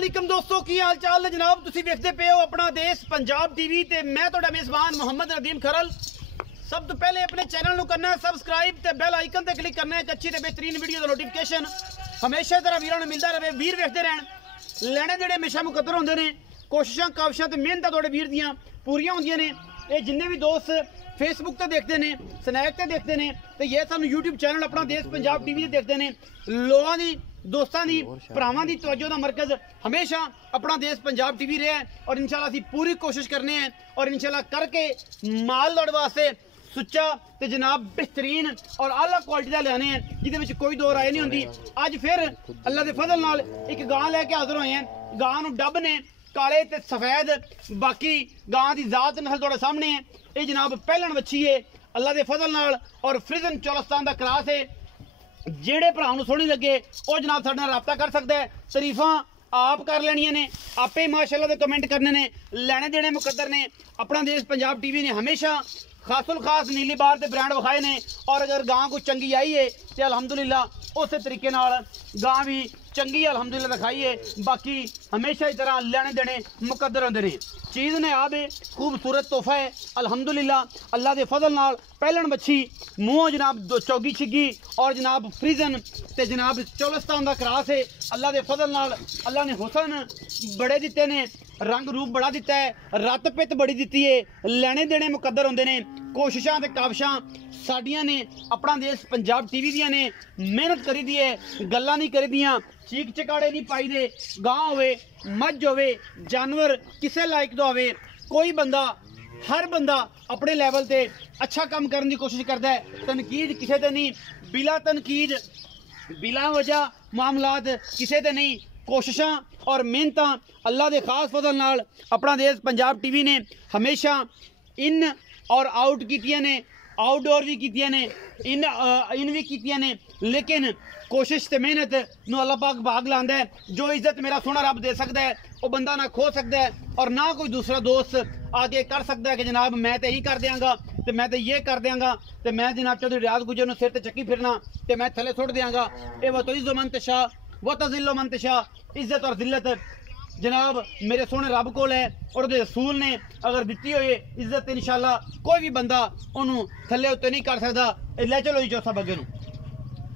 अस्सलामुअलैकुम दोस्तों की हाल चाल है जनाब। तुसी देखते पे हो अपना देश पंजाब टीवी ते मैं तुहाडा मेज़बान मोहम्मद नदीम खरल। सब तो पहले अपने चैनल को करना है सबसक्राइब ते बेल आइकन ते क्लिक करना है एक अच्छी ते बेहतरीन वीडियो का नोटिफिकेशन हमेशा तरह वीरों मिलता रहे। वीर देखते रहन लैने देने हमेशा मुकद्दर होंदे ने। कोशिशां काविशां ते मेहनतां तुहाडे वीर दियां पूरियां होंदियां ने। ये जिन्ने भी दोस्त फेसबुक ते देखते हैं, स्नैप ते देखते हैं, तो ये सानू यूट्यूब चैनल अपना देश पंजाब टीवी ते देखते हैं। लोगों की दोस्तों की भरावां की तवज्जो का मरकज़ हमेशा अपना देश पंजाब टीवी रहा है और इंशाल्लाह असीं पूरी कोशिश करने हैं और इंशाल्लाह करके माल लड़ वास्ते सुच्चा तो जनाब बेहतरीन और आला क्वालिटी का लियाने हैं जिहदे कोई दो राय नहीं होंदी। अज फिर अल्लाह के फजल नाल एक गां लैके हाजिर होए हैं। गां नूं डब ने काले ते सफेद, बाकी गां की जात नस्ल तुहाडे सामने है। ये जनाब पहलन बच्ची है अल्लाह के फजल नाल और फ्रिजन चौलस्तान का क्रास है। जेड़े भरा नूं सोहनी लगे वो जनाब साडे नाल राबता कर सकता है। तरीफां आप कर लेनियां ने, आपे माशाअल्लाह दे कमेंट करने ने। लैने देने मुकद्दर ने। अपना देश पंजाब टीवी ने हमेशा खासुल खास नीली बार के ब्रांड विखाए ने और अगर गां को चंगी आई है तो अलहमदुलिल्लाह उस तरीके नाल गां भी चंगी अलहमदुलिल्लाह दिखाई है। बाकी हमेशा ही तरह लेने देने मुकद्दर होंदे ने। चीज़ ने आप खूबसूरत तोहफा है अलहमदुलिल्लाह अल्लाह के फजल नाल। पहलन बच्ची मुँह जनाब दो चौगी छिगी और जनाब फ्रिजन ते जनाब चौलस्तान का क्रास है। अल्लाह के फजल नाल अल्लाह ने हुसन बड़े दिते ने, रंग रूप बड़ा दिता है, रत पित बड़ी दिती है। लेने देने मुकद्दर होंदे ने। कोशिशां ते काविशां साडियां ने अपना देश पंजाब टीवी दियां ने। मेहनत करी दी है, गल्लां नहीं करी दियां, चीक चकाड़े नहीं पाई दे। गां होवे मझ होवे जानवर किसे लायक दा होवे, कोई बंदा हर बंदा अपने लैवल ते अच्छा काम करने की कोशिश करता है। तनकीद किसे ते नहीं, बिला तनकीद बिला वजह मामलात किसे ते नहीं। कोशिशां और मेहनतां अल्लाह के खास फजल नाल अपना देश पंजाब टीवी ने हमेशा इन और आउट कीतियां ने, आउटडोर भी कीतियां ने, इन भी कीतियां ने। लेकिन कोशिश ते मेहनत नूं अल्लाह पाक भाग लांदा है। जो इज्जत मेरा सोना रब दे सकता है वो बंदा ना खो सकता है और ना कोई दूसरा दोस्त आगे कर सकता है कि जनाब मैं तो यही कर देंगा तो मैं तो ये कर देंगा तो मैं जनाब चौधरी रियाज गुजर नूं सिर ते चक्की फिरना तो मैं थले सुट देंगा। ये वो तो इज्जो मन तशा वो तजिल्लो मन तशा। इज्जत और जिल्लत जनाब मेरे सोने रब कोल है और उहदे रसूल ने अगर दिती हुई इज्जत इंशाल्लाह कोई भी बंदा उन्होंने थले उत्ते नहीं कर सकता। लै चलो जी चौथा बगे नूं।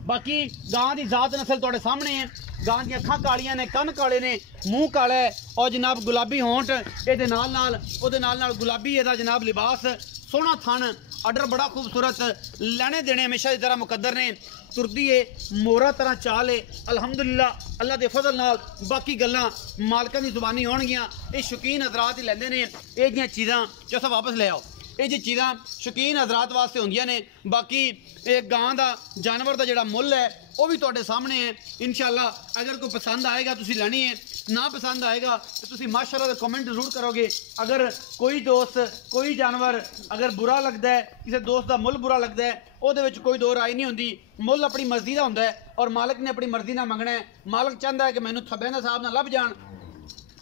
बाकी गां की जात नस्ल तुहाडे सामने है। गां दी अखां कालियां ने, कन काले ने, मूँह काला है और जनाब गुलाबी होंठ ये नाल गुलाबी एदा जनाब लिबास, सोहना थन, आर्डर बड़ा खूबसूरत। लेने देने हमेशा की तरह मुकद्दर ने। तुरदी है मोरा तरह चाल है अलहमदुलिल्लाह अल्लाह के फजल नाल। बाकी गल्लां मालकां दी जुबानी होणगियां। ये शौकीन हजरात ही लैंदे ने। ये जिहियां चीज़ां चौथा वापस ले आओ। ये जी चीज़ां शौकीन हजरात वास्ते होंदियां ने। बाकी एक गां का जानवर का जिहड़ा मुੱਲ है वो भी तुहाडे सामने है। इंशाल्लाह अगर कोई पसंद आएगा तुसीं लैनी है, ना पसंद आएगा तो तुसीं माशाअल्लाह दे कमेंट जरूर करोगे। अगर कोई दोस्त कोई जानवर अगर बुरा लगता है, किसी दोस्त का मुੱਲ बुरा लगता है, ਉਹਦੇ ਵਿੱਚ कोई दो राय नहीं होंदी। ਮੁੱਲ अपनी मर्जी का होंदा है और मालिक ने अपनी मर्जी ना मंगना है। मालिक चाहता है कि मैनू थब्बे दे हिसाब नाल लभ जाण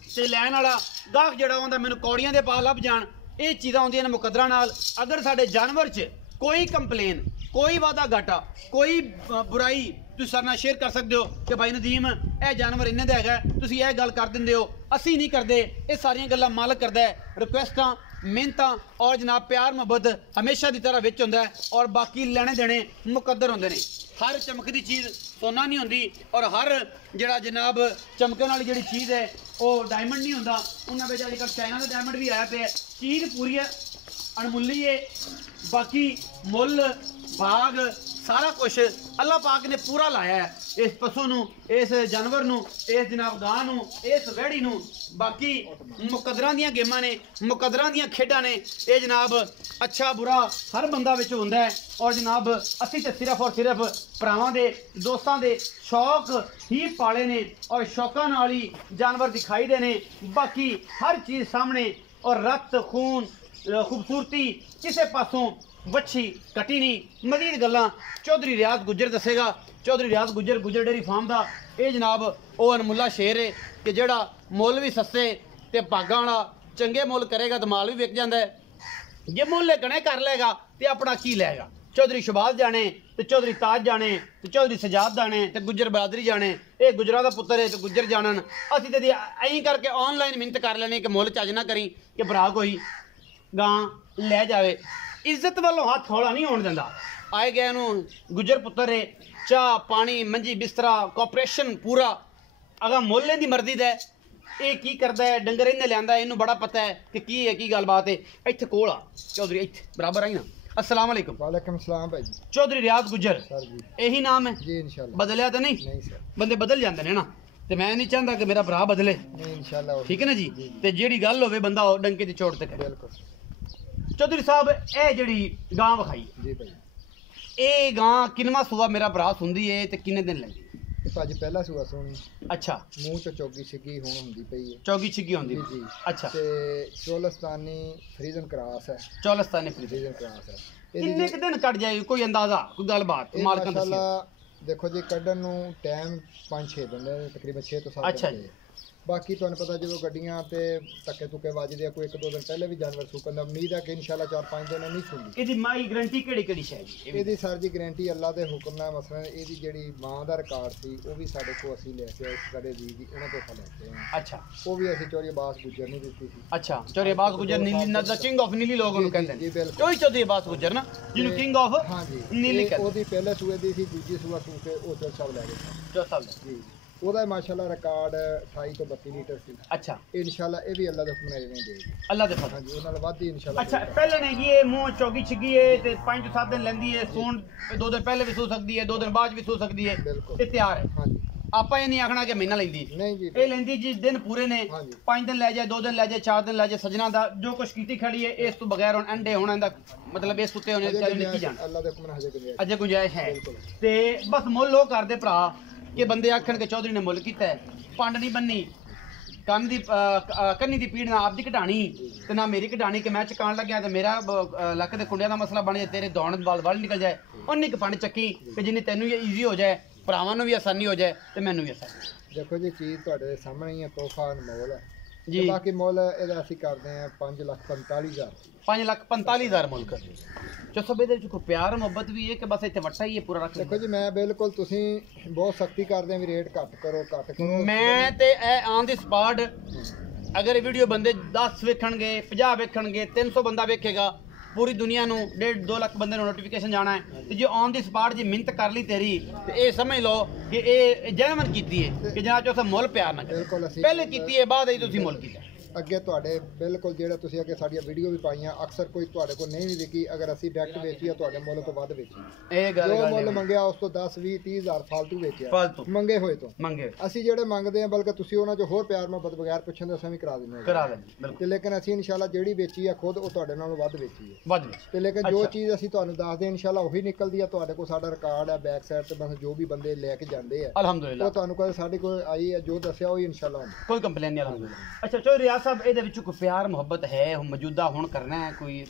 ते लैण वाला गाहक जिहड़ा आउंदा मैनू कौड़ियां दे पा लभ जाण। ये चीज़ां आउंदियां ने मुकद्दरां नाल। अगर साडे जानवर च कोई कंप्लेन, कोई वादा घाटा, कोई बुराई तुसीं साडे नाल शेयर कर सकते हो कि भाई नदीम यह जानवर इन्ने दा हैगा, तुसीं यह गल कर दिंदे हो, असीं नहीं करदे। ये सारियां गल्लां मालिक करदा है। रिक्वेस्टां मेहनतां और जनाब प्यार मुहब्बत हमेशा की तरह विच हुंदा है और बाकी लेने देने मुकद्दर होंदे ने। हर चमकदी चीज़ सोना नहीं होंदी और हर जिहड़ा जनाब चमकण वाली जिहड़ी चीज़ है वो डायमंड नहीं होंदा। उन्हां विच अजकल चाइना का डायमंड भी आया पे। चीज़ पूरी है अणमुल्ली है। बाकी मुੱਲ भाग सारा कुछ अल्लाह पाक ने पूरा लाया है इस पशु नूं, इस जानवर नूं, इस जनाब गां नूं, इस वैड़ी नूं। बाकी मुकद्दरां दियां गेमां ने, मुकद्दरां दियां खेडां ने। ये जनाब अच्छा बुरा हर बंदा विच हुंदा है और जनाब असीं ते सिर्फ और सिर्फ भरावां दे दोस्तां दे शौक ही पाले ने और शौकां नाल ही जानवर दिखाई दे ने। बाकी हर चीज़ सामने और रत खून खूबसूरती किसी पासों वच्छी कटी नहीं। मजीद गल्लां चौधरी रियाज गुजर दसेगा। चौधरी रियाज गुजर गुजर डेयरी फार्म का ये जनाब वो अनमुला शेर है कि जिहड़ा मुੱਲ भी सस्ते ते भागां वाला चंगे मुੱਲ करेगा तो माल भी विक जाता है। जे मुੱਲ घणे कर लेगा तो अपना की लेगा। चौधरी शहबाज जाने ते चौधरी ताज जाने ते चौधरी सजाद जाने ते गुज्जर बरादरी जाने, ये गुजरा दा पुत्तर है ते गुज्जर जानन। असीं ते ऐं करके ऑनलाइन मिन्नत कर लैने कि मुल चज ना करी कि भरा कोई गां लै जावे। इज्जत वालों हाथ हौला नहीं होण दिंदा। आए गए नूं गुज्जर पुत्तर है, चाह पानी मंजी बिस्तरा कोऑपरेशन पूरा। अगर मुल दी मर्जी दा ये की करदा है, डंगर इन्हें लियांदा, इनू बड़ा पता है कि की है की गलबात है। इत्थे कोल आ चौधरी, इत्थे बराबर आई ना। अस्सलाम वालेकुम। वालेकुम सलाम भाई जी। चौधरी रियाज गुज्जर सर जी, यही नाम है जी इंशाल्लाह। बदलिया तो नहीं? नहीं सर, बंदे बदल जाते हैं ना, तो मैं नहीं चाहता कि मेरा भरा बदले। नहीं इंशाल्लाह। ठीक है ना जी, तो जेड़ी गल होवे बंदा डंके दी चोट ते करे। बिल्कुल चौधरी साहब ए जेड़ी गां विखाई जी भाई, ए गां किनवा सूआ मेरा भरा सुंदी है ते किन्ने दिन लगी? भाजी पहला सूआ सोनी, अच्छा, मूंह चो चौगी छिगी हुण हुंदी पई है चौगी छिगी होंदी। जी जी। अच्छा, ते चोलस्तानी फ्रीजन क्रास है, चौलस्तानी फ्रीजन फ्रीजन क्रास है। किन्ने क दिन कट जाए, कोई अंदाजा, कोई गलबात मालकां दस्सी? माशाल्लाह देखो जी, कड्ढन नूं टाइम 5-6 दिन है, तकरीबन 6 तो 7 अच्छा दिन जी। है। बाकी तुहानूं पता जो गड्डियां ते धक्के धुक्के वजदे, कोई 1-2 दिन पहले भी जानवर सूकन दा उम्मीद है कि इंशाल्लाह 4-5 दिन नहीं सूंदी। ਇਹਦੀ ਮਾਈ ਗਰੰਟੀ ਕਿਹੜੀ ਕਿਹੜੀ ਸ਼ੈ ਜੀ? ਇਹਦੀ ਸਰ ਜੀ ਗਰੰਟੀ ਅੱਲਾ ਦੇ ਹੁਕਮ ਨਾਲ, ਮਸਲਨ ਇਹਦੀ ਜਿਹੜੀ ਮਾਂ ਦਾ ਰਿਕਾਰਡ ਸੀ ਉਹ ਵੀ ਸਾਡੇ ਕੋਲ ਅਸੀਂ ਲੈ ਕੇ ਆਏ, ਸਾਡੇ ਜੀ ਦੀ ਉਹਨਾਂ ਤੋਂ ਆਪਾਂ ਲੈ ਕੇ ਆਏ ਹਾਂ। ਅੱਛਾ ਉਹ ਵੀ ਅਸੀਂ ਚੋਰੀ ਬਾਸ ਗੁੱਜਰ ਨਹੀਂ ਦਿੱਤੀ ਸੀ। ਅੱਛਾ, ਚੌਧਰੀ ਅਬਾਸ ਗੁੱਜਰ ਨੀਲੀ ਨਜ਼ਰ ਕਿੰਗ ਆਫ ਨੀਲੀ ਲੋਕ ਉਹਨੂੰ ਕਹਿੰਦੇ ਜੀ ਨੇ। ਬਿਲਕੁਲ। ਉਹੀ ਚੌਧਰੀ ਅਬਾਸ ਗੁੱਜਰ ਨਾ ਜਿਹਨੂੰ ਕਿੰਗ ਆਫ ਹਾਂ ਜੀ, ਨੀਲੀ ਕਹਿੰਦੇ। ਉਹਦੀ ਪਹਿਲੇ ਸੂਏ ਦੀ ਸੀ, ਦੂਜੀ ਸੂਆ ਸੂ ਕੇ ਉਹ ਚੋਰ ਸਭ ਲੈ ਗਏ ਜੋ ਸਾਲ ਦਾ। ਜੀ। ਉਹਦਾ ਮਾਸ਼ਾਅੱਲਾ ਰਿਕਾਰਡ 28 ਤੋਂ 32 ਲੀਟਰ ਸੀ। ਅੱਛਾ, ਇਨਸ਼ਾਅੱਲਾ ਇਹ ਵੀ ਅੱਲਾ ਦੇ ਹੁਕਮ ਨਾਲ ਨਹੀਂ ਦੇਗੀ। ਅੱਲਾ ਦੇ ਫਜ਼ਲ। ਹਾਂਜੀ, ਉਹਨਾਂ ਨਾਲ ਵੱਧ ਹੀ ਇਨਸ਼ਾਅੱਲਾ। ਅੱਛਾ, ਪਹਿਲੇ ਨੇ ਕੀ ਇਹ ਮੂੰਹ ਚੌਗੀ ਛਿੱਗੀ ਏ ਤੇ 5 ਤੋਂ 7 ਦਿਨ ਲੈਂਦੀ ਏ ਸੂਣ, 2 ਦਿਨ ਪਹਿਲੇ ਵੀ ਸੂ ਸਕਦੀ ਏ, 2 ਦਿਨ ਬਾਅਦ ਵੀ ਸੂ ਸਕਦੀ ਏ। ਬਿਲਕੁਲ। ਇਹ ਤਿਆਰ ਹੈ। ਹਾਂਜੀ, ਆਪਾਂ ਇਹ ਨਹੀਂ ਆਖਣਾ ਕਿ ਮਹੀਨਾ ਲੈਂਦੀ, ਨਹੀਂ ਜੀ, ਇਹ ਲੈਂਦੀ ਜੀ ਦਿਨ ਪੂਰੇ ਨੇ। ਹਾਂਜੀ। 5 ਦਿਨ ਲੈ ਜਾਏ, 2 ਦਿਨ ਲੈ ਜਾਏ, 4 ਦਿਨ ਲੈ ਜਾਏ, ਸਜਣਾ ਦਾ ਜੋ ਕੁਛ ਕੀਤੀ ਖੜੀ ਏ ਇਸ ਤੋਂ ਬਗੈਰ ਹੁਣ ਅੰਡੇ ਹੋਣਾ ਦਾ ਮਤਲਬ ਇਹ ਸੁੱਤੇ ਹੋਣੇ ਚਾਹੀਦੇ ਨੇ, ਕੀ ਜਾਣ ਅੱਲਾ ਦੇ ਹੁਕਮ ਨਾਲ ਹਜੇ ਗੁੰਜਾਇਸ਼ ਅਜੇ ਗੁੰਜਾਇਸ਼ ਹੈ। ਬਿਲਕੁਲ। ਤੇ ਬਸ ਮੁੱਲ ਉਹ ਕਰਦੇ ਭਰਾ ਕਿ ਬੰਦੇ ਆਖਣ ਕਿ ਚੌਧਰੀ ਨੇ ਮੁੱਲ ਕੀਤਾ ਹੈ, ਪੰਡ ਨਹੀਂ ਬੰਨੀ, ਕੰਨੀ ਦੀ ਪੀੜ ਨਾ ਆਪਦੀ ਘਟਾਣੀ ਤੇ ਨਾ ਮੇਰੀ ਘਟਾਣੀ ਕਿ ਮੈਂ ਚਕਾਣ ਲੱਗਿਆ ਤੇ ਮੇਰਾ ਲੱਕ ਦੇ ਕੁੰਡਿਆਂ ਦਾ ਮਸਲਾ ਬਣ ਜਾਏ, ਤੇਰੇ ਦੌੜਨ ਵੱਲ ਨਿਕਲ ਜਾਏ। ਉਨੀ ਕੁ ਪੰਡ ਚੱਕੀ ਕਿ ਜਿੰਨੀ ਤੈਨੂੰ ਇਹ ਈਜ਼ੀ ਹੋ ਜਾਏ, ਭਰਾਵਾਂ ਨੂੰ ਵੀ ਆਸਾਨੀ ਹੋ ਜਾਏ ਤੇ ਮੈਨੂੰ ਵੀ ਆਸਾਨੀ। ਦੇਖੋ ਜੀ, ਚੀਜ਼ ਤੁਹਾਡੇ ਸਾਹਮਣੇ ਹੀ ਹੈ, ਤੋਹਫਾ ਅਨਮੋਲ ਹੈ ਜੀ। ਤੇ ਬਾਕੀ ਮੁੱਲ ਇਹਦਾ ਅਸੀਂ ਕਰਦੇ ਹਾਂ 5,45,000। 5,45,000 ਮੁੱਲ ਕਰ ਜੋ ਸਭ ਇਹਦੇ ਵਿੱਚ ਕੋਈ ਪਿਆਰ ਮੁਹੱਬਤ ਵੀ ਹੈ ਕਿ ਬਸ ਇੱਥੇ ਵੱਟਾ ਹੀ ਹੈ ਪੂਰਾ ਰੱਖ ਦੇਖੋ ਜੀ, ਮੈਂ ਬਿਲਕੁਲ, ਤੁਸੀਂ ਬਹੁਤ ਸਖਤੀ ਕਰਦੇ ਆ ਵੀ ਰੇਟ ਘੱਟ ਕਰੋ, ਘੱਟ ਕਰੋ। ਮੈਂ ਤੇ ਇਹ ਆਨ ਦੀ ਸਪਾਟ ਅਗਰ ਇਹ ਵੀਡੀਓ ਬੰਦੇ 10 ਵੇਖਣਗੇ, 50 ਵੇਖਣਗੇ, 300 ਬੰਦਾ ਵੇਖੇਗਾ, ਪੂਰੀ ਦੁਨੀਆ ਨੂੰ 1.5-2 ਲੱਖ ਬੰਦੇ ਨੂੰ ਨੋਟੀਫਿਕੇਸ਼ਨ ਜਾਣਾ ਹੈ ਤੇ ਜੇ ਔਨ ਦੀ ਸਪਾਟ ਜੇ ਮਿਹਨਤ ਕਰ ਲਈ ਤੇਰੀ ਤੇ ਇਹ ਸਮਝ ਲਓ ਕਿ ਇਹ ਜੈਨੂਇਨ ਕੀਤੀ ਹੈ ਕਿ ਜਨਾਬ ਜੋ ਮੁੱਲ ਪਿਆਰ ਨਾ ਬਿਲਕੁਲ। ਅਸੀਂ ਪਹਿਲੇ ਕੀਤੀ ਹੈ, ਬਾਅਦ ਵਿੱਚ ਤੁਸੀਂ ਮੁੱਲ ਕੀਤਾ। ਅੱਗੇ ਤੁਹਾਡੇ ਬਿਲਕੁਲ ਜਿਹੜਾ ਤੁਸੀਂ ਅੱਗੇ ਸਾਡੀਆਂ ਵੀਡੀਓ ਵੀ ਪਾਈਆਂ, ਅਕਸਰ ਕੋਈ ਤੁਹਾਡੇ ਕੋਲ ਨਹੀਂ ਵੀ ਵਿਕੀ, ਅਗਰ ਅਸੀਂ ਡਾਇਰੈਕਟ ਵੇਚੀ ਆ ਤੁਹਾਡੇ ਮੁੱਲ ਤੋਂ ਵੱਧ ਵੇਚੀ। ਇਹ ਗੱਲ ਜੋ ਮੁੱਲ ਮੰਗਿਆ ਉਸ ਤੋਂ 10-20-30,000 ਫਾਲਤੂ ਵੇਚਿਆ, ਫਾਲਤੂ ਮੰਗੇ ਹੋਏ ਤੋਂ। ਮੰਗੇ ਅਸੀਂ ਜਿਹੜੇ ਮੰਗਦੇ ਆ, ਬਲਕਿ ਤੁਸੀਂ ਉਹਨਾਂ 'ਚ ਹੋਰ ਪਿਆਰ ਮੁਹੱਬਤ ਬਗੈਰ ਪੁੱਛਣ ਦੇ ਅਸੀਂ ਵੀ ਕਰਾ ਦਿੰਦੇ ਹਾਂ। ਕਰਾ ਦੇਣੀ ਬਿਲਕੁਲ। ਤੇ ਲੇਕਿਨ ਅਸੀਂ ਇਨਸ਼ਾਅੱਲਾ ਜਿਹੜੀ ਵੇਚੀ ਆ ਖੁਦ, ਉਹ ਤੁਹਾਡੇ ਨਾਲੋਂ ਵੱਧ ਵੇਚੀ ਹੈ। ਵੱਧ ਵਿੱਚ ਤੇ ਲੇਕਿਨ ਜੋ ਅੱਛਾ। ਚੀਜ਼ ਅਸੀਂ ਤੁਹਾਨੂੰ ਦੱਸਦੇ ਇਨਸ਼ਾਅੱਲਾ ਉਹੀ ਨਿਕਲਦੀ ਆ। ਤੁਹਾਡੇ ਕੋਲ ਸਾਡਾ ਰਿਕਾਰਡ ਹੈ ਬੈਕ ਸਾਈਡ ਤੇ, ਬਸ ਜੋ ਵੀ ਬੰਦੇ ਲੈ ਕੇ ਜਾਂਦੇ ਆ ਅਲਹਮਦੁਲਿਲਾ ਉਹ ਤੁਹਾਨੂੰ ਕੋਈ ਸਾਡੇ ਕੋਲ ਆਈ ਹੈ, ਜੋ ਦੱਸਿਆ ਉਹ ਇਨਸ਼ਾਅੱਲਾ ਹੁੰਦਾ। ਕੋਈ ਕੰਪਲੇਨ ਨਹੀਂ ਅਲਹਮਦੁਲਿਲਾ। ਅੱਛਾ ਚੌਧਰੀ ਰਿਆਜ਼ ਸਾਹਿਬ, ਇਹਦੇ ਵਿੱਚ ਕੋਈ ਪਿਆਰ ਮੁਹੱਬਤ ਹੈ ਮੌਜੂਦਾ ਹੁਣ ਕਰਨਾ ਹੈ, ਕੋਈ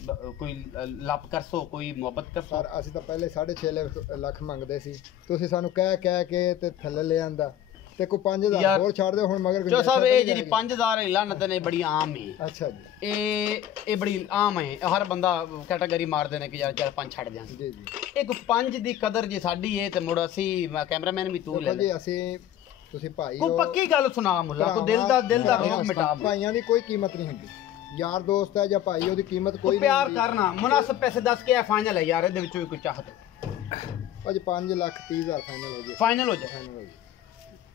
ਲੱਪ ਕਰਸੋ, ਕੋਈ ਮੁਹੱਬਤ ਕਰਸੋ? ਸਰ ਅਸੀਂ ਤਾਂ ਪਹਿਲੇ 6.5 ਲੱਖ ਮੰਗਦੇ ਸੀ, ਤੁਸੀਂ ਸਾਨੂੰ ਕਹਿ ਕੇ ਤੇ ਥੱਲੇ ਲੈ ਆਂਦਾ ਤੇ ਕੋਈ 5,000 ਹੋਰ ਛੱਡ ਦਿਓ ਹੁਣ ਮਗਰ। ਜੋ ਸਾਹਿਬ ਇਹ ਜਿਹੜੀ 5,000 ਲਾਨਤ ਨੇ ਬੜੀ ਆਮ ਹੈ। ਅੱਛਾ ਜੀ, ਇਹ ਬੜੀ ਆਮ ਹੈ, ਹਰ ਬੰਦਾ ਕੈਟਾਗਰੀ ਮਾਰਦੇ ਨੇ ਕਿ ਯਾਰ ਚੱਲ 5 ਛੱਡ ਦਿਆਂ। ਜੀ ਜੀ। ਇੱਕ 5 ਦੀ ਕਦਰ ਜੇ ਸਾਡੀ ਹੈ ਤੇ ਮੁੜ ਅਸੀਂ ਕੈਮਰਾਮੈਨ ਵੀ ਤੂੰ ਲੈ ਦੇਖੋ ਜੀ, ਅਸੀਂ ਤੁਸੀਂ ਭਾਈ ਕੋਈ ਪੱਕੀ ਗੱਲ ਸੁਣਾ ਮੁੱਲਾ, ਕੋਈ ਦਿਲ ਦਾ ਰੋਗ ਮਿਟਾ। ਭਾਈਆਂ ਦੀ ਕੋਈ ਕੀਮਤ ਨਹੀਂ ਹੁੰਦੀ, ਯਾਰ ਦੋਸਤ ਹੈ ਜਾਂ ਭਾਈ, ਉਹਦੀ ਕੀਮਤ ਕੋਈ ਨਹੀਂ। ਪਿਆਰ ਕਰਨਾ, ਮੁਨਾਸਿਬ ਪੈਸੇ ਦੱਸ ਕੇ ਫਾਈਨਲ ਹੈ ਯਾਰ, ਇਹਦੇ ਵਿੱਚ ਵੀ ਕੋਈ ਚਾਹਤ ਭਾਜੀ 5,30,000 ਫਾਈਨਲ ਹੋ ਜੇ। ਫਾਈਨਲ ਹੋ ਜਾਏ। ਫਾਈਨਲ ਹੋ ਜੇ।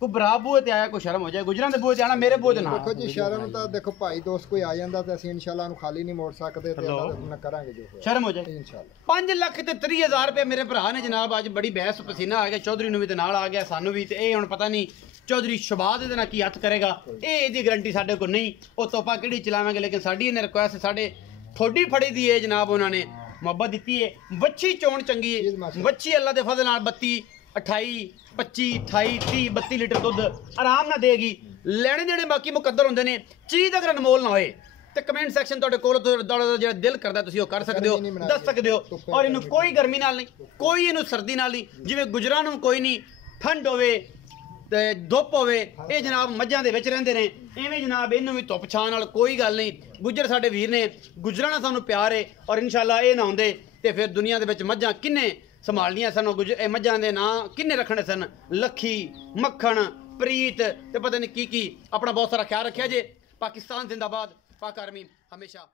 ਕੋਈ ਬਰਾ ਬੂਹੇ ਤੇ ਆਇਆ ਕੋਈ ਸ਼ਰਮ ਹੋ ਜਾਏ, ਗੁਜਰਾਂ ਦੇ ਬੂਹੇ ਤੇ ਆਣਾ, ਮੇਰੇ ਬੂਹੇ ਤੇ ਨਾ। ਦੇਖੋ ਜੀ, ਸ਼ਰਮ ਤਾਂ ਦੇਖੋ ਭਾਈ ਦੋਸਤ ਕੋਈ ਆ ਜਾਂਦਾ ਤੇ ਅਸੀਂ ਇਨਸ਼ਾਅੱਲਾ ਉਹਨੂੰ ਖਾਲੀ ਨਹੀਂ ਮੋੜ ਸਕਦੇ ਤੇ ਅੱਲਾ ਦੇ ਹੁਕਮ ਨਾਲ ਕਰਾਂਗੇ ਜੋ ਹੋਇਆ ਸ਼ਰਮ ਹੋ ਜਾਏ। ਇਨਸ਼ਾਅੱਲਾ। 5,30,000 ਰੁਪਏ ਮੇਰੇ ਭਰਾ ਨੇ ਜਨਾਬ ਅੱਜ ਬੜੀ ਬਹਿਸ ਪਸੀਨਾ ਆ ਗਿਆ, ਚੌਧਰੀ ਨੂੰ ਵੀ ਤੇ ਨਾਲ ਆ ਗਿਆ, ਸਾਨੂੰ ਵੀ। ਤੇ ਇਹ ਹੁਣ ਪਤਾ ਨਹੀਂ ਚੌਧਰੀ ਸ਼ਹਬਾਜ਼ ਇਹਦੇ ਨਾਲ ਕੀ ਹੱਥ ਕਰੇਗਾ, ਇਹਦੀ ਗਰੰਟੀ ਸਾਡੇ ਕੋਲ ਨਹੀਂ। ਉਹ ਤੋਪਾ ਕਿਹੜੀ ਚਲਾਵਾਂਗੇ, ਲੇਕਿਨ ਸਾਡੀ ਇਹਨੇ ਰਿਕੁਐਸਟ ਸਾਡੇ ਥੋੜੀ ਫੜੀ ਦੀ ਹੈ ਜਨਾਬ, ਉਹਨਾਂ ਨੇ ਮੁਹੱਬਤ ਦਿੱਤੀ ਹੈ। ਵੱਛੀ ਚੋਣ ਚੰਗੀ ਹੈ, ਵੱਛੀ ਅੱਲਾ ਦੇ ਫਜ਼ਲ ਨਾਲ 32 28 25 28 30 32 ਲੀਟਰ ਦੁੱਧ ਆਰਾਮ ਨਾਲ ਦੇਗੀ। ਲੈਣੇ ਦੇਣੇ ਬਾਕੀ ਮੁਕੱਦਰ ਹੁੰਦੇ ਨੇ, ਚੀਜ਼ ਅਗਰ ਅਨਮੋਲ ਨਾ ਹੋਏ ਤੇ ਕਮੈਂਟ ਸੈਕਸ਼ਨ ਤੁਹਾਡੇ ਕੋਲ ਜਿਹੜਾ ਦਿਲ ਕਰਦਾ ਤੁਸੀਂ ਉਹ ਕਰ ਸਕਦੇ ਹੋ, ਦੱਸ ਸਕਦੇ ਹੋ। ਔਰ ਇਹਨੂੰ ਕੋਈ ਗਰਮੀ ਨਾਲ ਨਹੀਂ, ਕੋਈ ਇਹਨੂੰ ਸਰਦੀ ਨਾਲ ਨਹੀਂ, ਜਿਵੇਂ ਗੁਜਰਾਂ ਨੂੰ ਕੋਈ ਨਹੀਂ ਠੰਡ ਹੋਵੇ ਤੇ ਧੁੱਪ ਹੋਵੇ, ਇਹ ਜਨਾਬ ਮੱਝਾਂ ਦੇ ਵਿੱਚ ਰਹਿੰਦੇ ਨੇ, ਇਵੇਂ ਜਨਾਬ ਇਹਨੂੰ ਵੀ ਧੁੱਪ ਛਾਂ ਨਾਲ ਕੋਈ ਗੱਲ ਨਹੀਂ। ਗੁੱਜਰ ਸਾਡੇ ਵੀਰ ਨੇ, ਗੁਜਰਾਂ ਨਾਲ ਸਾਨੂੰ ਪਿਆਰ ਹੈ। ਔਰ ਇਨਸ਼ਾਅੱਲਾ ਇਹ ਨਾ ਹੁੰਦੇ ਤੇ ਫਿਰ ਦੁਨੀਆ ਦੇ ਵਿੱਚ ਮੱਝਾਂ ਕਿੰਨੇ ਸੰਭਾਲਣੀਆਂ ਸਨ, ਇਹ ਮੱਝਾਂ ਦੇ ਨਾਂ ਕਿੰਨੇ ਰੱਖਣੇ ਸਨ, ਲੱਖੀ, ਮੱਖਣ, ਪ੍ਰੀਤ ਤੇ ਪਤਾ ਨਹੀਂ ਕੀ। ਆਪਣਾ ਬਹੁਤ ਸਾਰਾ ਖਿਆਲ ਰੱਖਿਆ ਜੇ। ਪਾਕਿਸਤਾਨ ਜ਼ਿੰਦਾਬਾਦ, ਪਾਕ ਆਰਮੀ ਹਮੇਸ਼ਾ।